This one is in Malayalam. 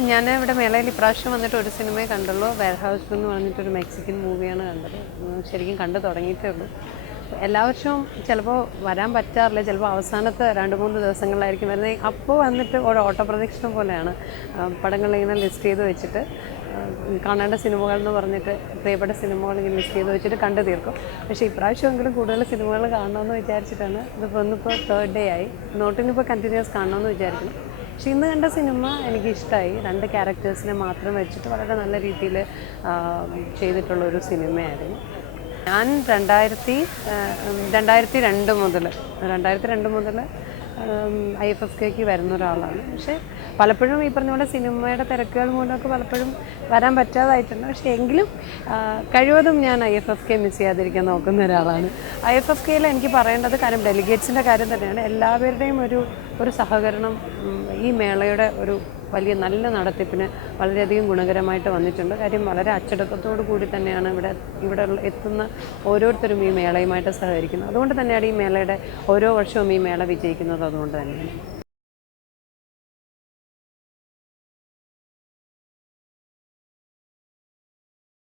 ഞാൻ ഇവിടെ മേളയിൽ ഇപ്രാവശ്യം വന്നിട്ട് ഒരു സിനിമയെ കണ്ടുള്ളൂ. വെയർഹൗസ് എന്ന് പറഞ്ഞിട്ടൊരു മെക്സിക്കൻ മൂവിയാണ് കണ്ടത്. ശരിക്കും കണ്ടു തുടങ്ങിയിട്ടേ ഉള്ളൂ. എല്ലാ വർഷവും ചിലപ്പോൾ വരാൻ പറ്റാറില്ല, ചിലപ്പോൾ അവസാനത്തെ 2-3 ദിവസങ്ങളിലായിരിക്കും വരുന്നത്. അപ്പോൾ വന്നിട്ട് ഒരു ഓട്ടപ്രദക്ഷിണം പോലെയാണ്. പടങ്ങളിങ്ങനെ ലിസ്റ്റ് ചെയ്ത് വെച്ചിട്ട് കാണേണ്ട സിനിമകൾ എന്ന് പറഞ്ഞിട്ട് പ്രിയപ്പെട്ട സിനിമകൾ ഇങ്ങനെ ലിസ്റ്റ് ചെയ്ത് വെച്ചിട്ട് കണ്ടു തീർക്കും. പക്ഷേ ഇപ്രാവശ്യമെങ്കിലും കൂടുതൽ സിനിമകൾ കാണണമെന്ന് വിചാരിച്ചിട്ടാണ്. ഇന്നിപ്പോൾ 3rd ഡേ ആയി. നോട്ടിനിപ്പോൾ കണ്ടിന്യൂസ് കാണണമെന്ന് വിചാരിക്കണം. പക്ഷെ ഇന്ന് കണ്ട സിനിമ എനിക്കിഷ്ടമായി. 2 ക്യാരക്ടേഴ്സിനെ മാത്രം വെച്ചിട്ട് വളരെ നല്ല രീതിയിൽ ചെയ്തിട്ടുള്ളൊരു സിനിമയായിരുന്നു. ഞാൻ 2002 മുതൽ IFFKക്ക് വരുന്ന ഒരാളാണ്. പക്ഷേ പലപ്പോഴും ഈ പറഞ്ഞ പോലെ സിനിമയുടെ തിരക്കുകൾ മൂലമൊക്കെ പലപ്പോഴും വരാൻ പറ്റാതായിട്ടുണ്ട്. പക്ഷേ എങ്കിലും കഴിവതും ഞാൻ IFFK മിസ് ചെയ്യാതിരിക്കാൻ നോക്കുന്ന ഒരാളാണ്. IFFKയിൽ എനിക്ക് പറയേണ്ടത് കാര്യം ഡെലിഗേറ്റ്സിൻ്റെ കാര്യം തന്നെയാണ്. എല്ലാവരുടെയും ഒരു സഹകരണം ഈ മേളയുടെ ഒരു വലിയ നല്ല നടത്തിപ്പിന് വളരെയധികം ഗുണകരമായിട്ട് വന്നിട്ടുണ്ട്. കാര്യം വളരെ അച്ചടക്കത്തോടു കൂടി തന്നെയാണ് ഇവിടെ എത്തുന്ന ഓരോരുത്തരും ഈ മേളയുമായിട്ട് സഹകരിക്കുന്നത്. അതുകൊണ്ട് തന്നെയാണ് ഈ മേളയുടെ ഓരോ വർഷവും ഈ മേള വിജയിക്കുന്നത്. അതുകൊണ്ട് തന്നെയാണ്.